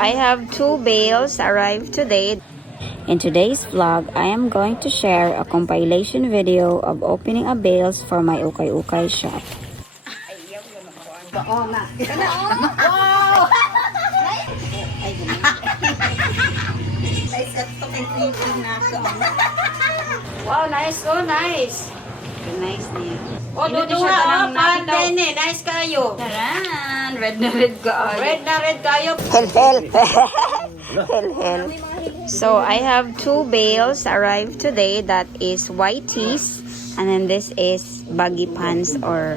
I have 2 bales arrived today. In today's vlog, I am going to share a compilation video of opening a bales for my ukay-ukay shop. Wow, nice. Oh, nice. Nice niya. Oh, duduha. Nice kayo. Taran! Red na red ka. Red na red kayo. Hel. So I have 2 bales arrived today. That is white tees, and then this is baggy pants or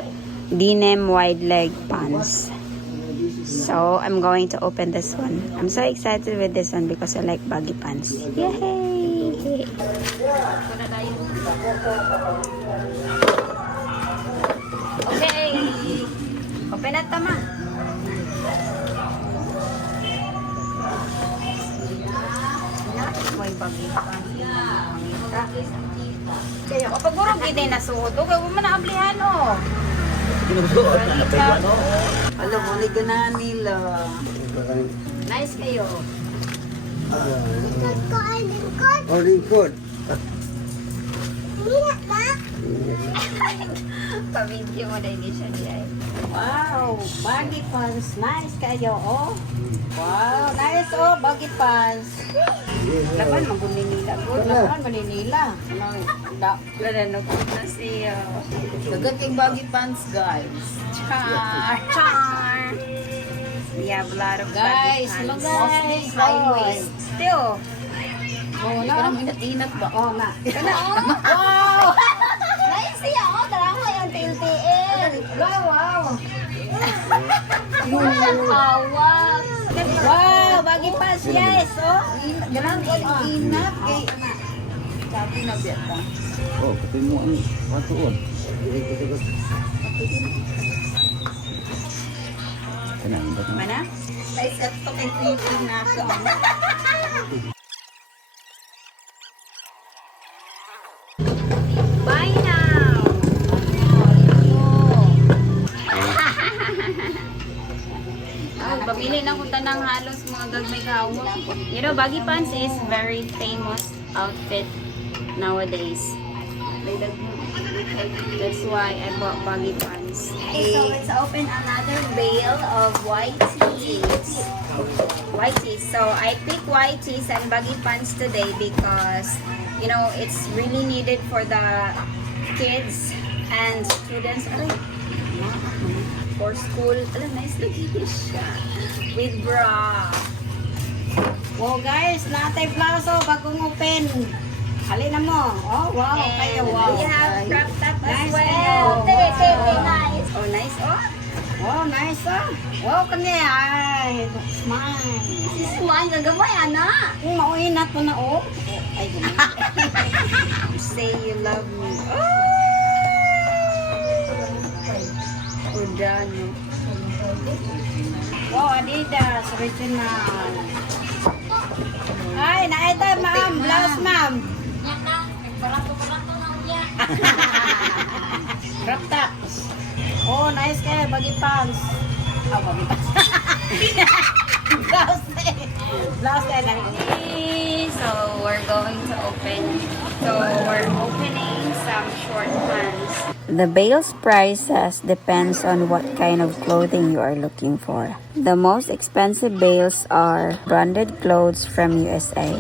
denim wide leg pants. So I'm going to open this one. I'm so excited with this one because I like baggy pants. Yay! Okay. Open na tama. May bagay pa. Kaya kapag gurong gini na suot, okay, huwag mo na ablihan o. Alam mo, liganan nila. Nice kayo. Lingkod. Pa-video mo na hindi siya diya. Wow, baggy pants. Nice kayo, oh. Wow, nice, oh, baggy pants. Laban, maguninila. Laban, maguninila. Lalanok na siya. Gagating baggy pants, guys. Char! We have a lot of Guys, baggy look pants. guys. High waist. Still. Oh, na. Inat ba? Oh, na. Wow! Nice siya. Oh, tara mo yung til-til. Wow. Hawak. Wow, baggy pants, yes, oh. Ganang inat kay sabi na biyata. Oh, pati mo ang watuon. Mana? May set to kay creepy na ako. Bye now! Pabili na kung tanang halos mga gagmay kahawak. You know, baggy pants is very famous outfit nowadays. That's why I bought baggy pants. Okay, so let's open another bale of white tees. White tees. So I picked white tees and baggy pants today because, you know, it's really needed for the kids and students. For school. Alam, nice lagi siya. With bra. Wow, guys, natay plazo bagong open. Halina mo. Oh, wow, And kayo, wow. we have crop top as Nice well. kayo. Nice. Oh, nice. Oh. Wow, nice, oh. Wow, kani, ay, smile. Si Smile, gagamay, ana. Kung mauinat mo na, oh. Ay, ganun. Say you love me. Oh! Udano. Wow, Adidas, original. Ay, naita, ma'am. Blouse, ma'am. Crop tops. Oh, nice kayo. Baggy pants. Oh, baggy pants. Blouse eh. Blouse eh. So we're going to open. So we're opening some short pants. The bales prices depends on what kind of clothing you are looking for. The most expensive bales are branded clothes from USA.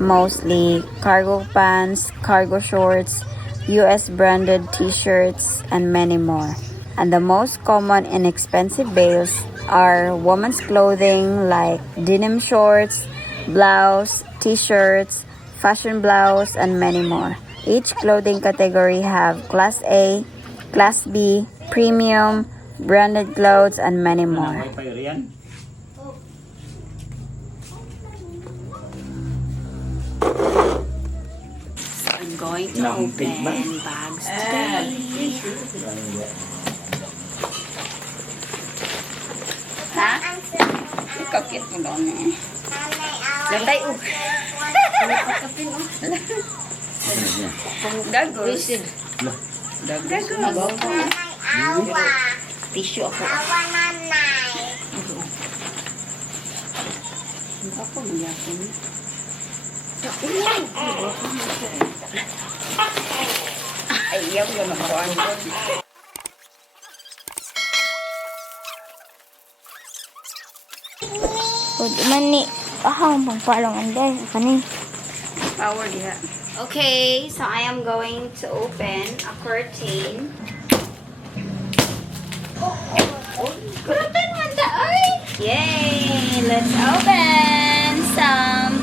Mostly cargo pants, cargo shorts, US branded t-shirts, and many more. And the most common inexpensive bales are women's clothing like denim shorts, blouse, t-shirts, fashion blouse, and many more. Each clothing category have Class A, Class B, Premium, branded clothes, and many more. So I'm going to open bags today. Ha? Kakit mo doon eh. Latay ug. Gagos. Gagos. Tissue ako. Ako magyapon. Ayaw yun ang kuhan ko. Pwede man ni ahang pagpalong anday. Kani. Power diha. Okay, so I am going to open a curtain. Curtain man ta ay! Yay! Let's open some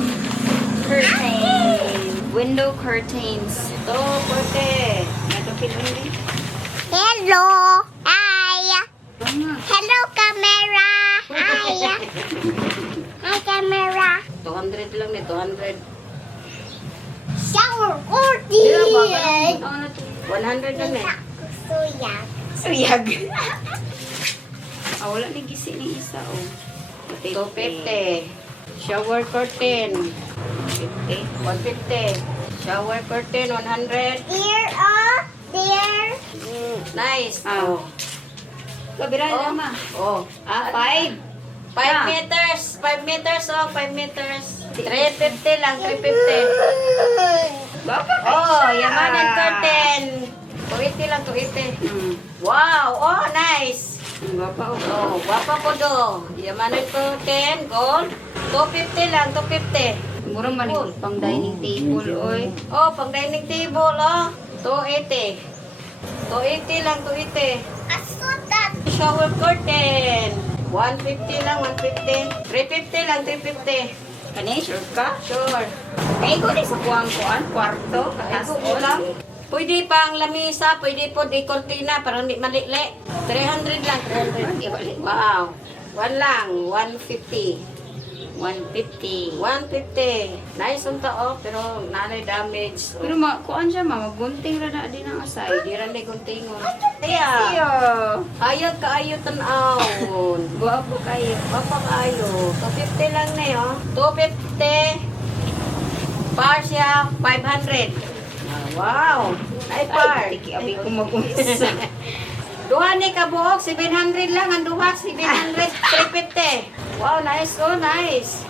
curtain. Window curtains. Ito, pwede. Natupin mo din. Hello. Hi. Hello camera. Hi. Hi camera. 200 lang ni 200. Shower Dira ba? curtain. Ano to? 100 lang eh. Suyak. Suyag. Wala ni gisi ni isa oh. 250. Shower curtain. 150. 150. Shower curtain, 100. Here there. Nice. Ah. Oh. Kabira Oh. na ma. Oh. 5. 5 meters. 5 meters. Oh, 5 meters. 350 lang. 350. Baka Oh, yamanan curtain. 280 lang. 280. Wow. Oh, nice. Baka Oh, guwapa po do. Yamanan curtain. Gold. 250 lang. 250. murang man Cool. pang dining table oy. Oh, pang dining table, oh. 280. 280 lang, 280. Asutat. Shower curtain. 150 lang, 150. 350 lang, 350. Kani sure ka? Sure. Ay ko di sa kuan kwarto As as lang. Pwede pang lamisa, pwede po di cortina, parang di malili. 300 lang, 300. Wow. 1 lang, 150. 150. 150. Nice unta oh, pero nanay damage. Pero kuan siya magunting ra na din ang asay. Di rin di guntingon. Iyo. Ayag ka ayo tan-awon. Guwapo kayo. Papa kayo. 250 lang na yun. 250. Par siya, 500. Wow. Ay, par. Ay, abi ko mag-unsa. Duha ni kabuok, 700 lang. Ang duha, 700. 350. Wow, nice. Oh, nice.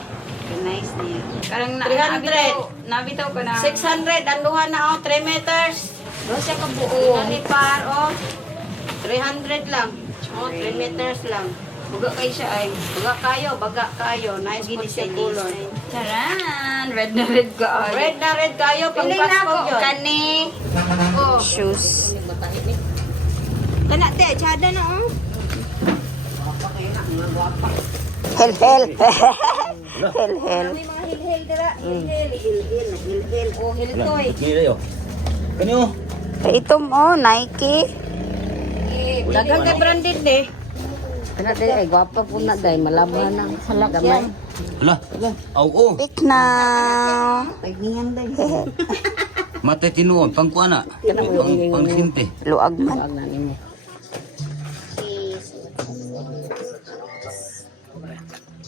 Nice niya. Karang 300. nabitaw ko na. 600. Ang duha na, oh, 3 meters. Do siya ka buo. Ani par, oh. 300 lang. Oh, 3 meters lang. Buga kay siya ay. Baga kayo. Nice po siya color. Charan! Red na red ka ay. Red na red kayo, pang Pili na Pasko ako. yun. Kani. Oh. Shoes. Kana te, chada na oh. Hel hel. Hel hel. May mga hilhil dira. Hilhil. Oh, hiltoy. Kira yo. Kanyo. Itom oh, Nike. Dagang kay branded eh. Kana te ay gwapa po na day, malaban ng halakyan. Ala. Aw oh. Pick now. Ay niyan day. Mate tinuon pang kuana. Pang sinte. Luag man. Wag na nimo.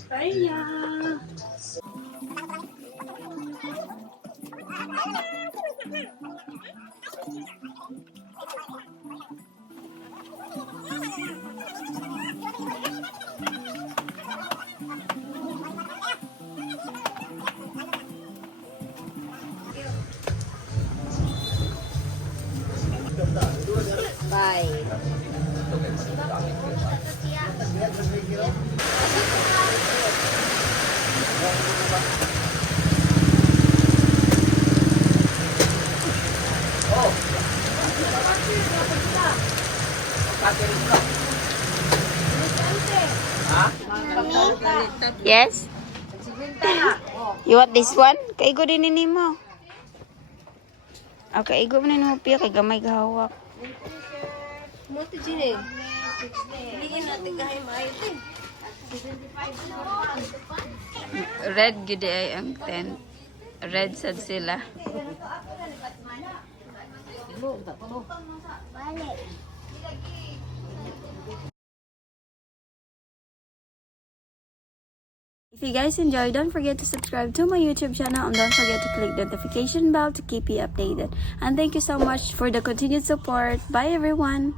Kaya. Bye. Yes? You want this one? Kaigo din ni mo. Okay, kaigo mo ni mo piya kay gamay gahawak. Moto jine. Hindi natin kahit maayos eh. Red gid ay ang tent. Red sad sila. If you guys enjoyed, don't forget to subscribe to my YouTube channel and don't forget to click the notification bell to keep you updated. And thank you so much for the continued support. Bye everyone!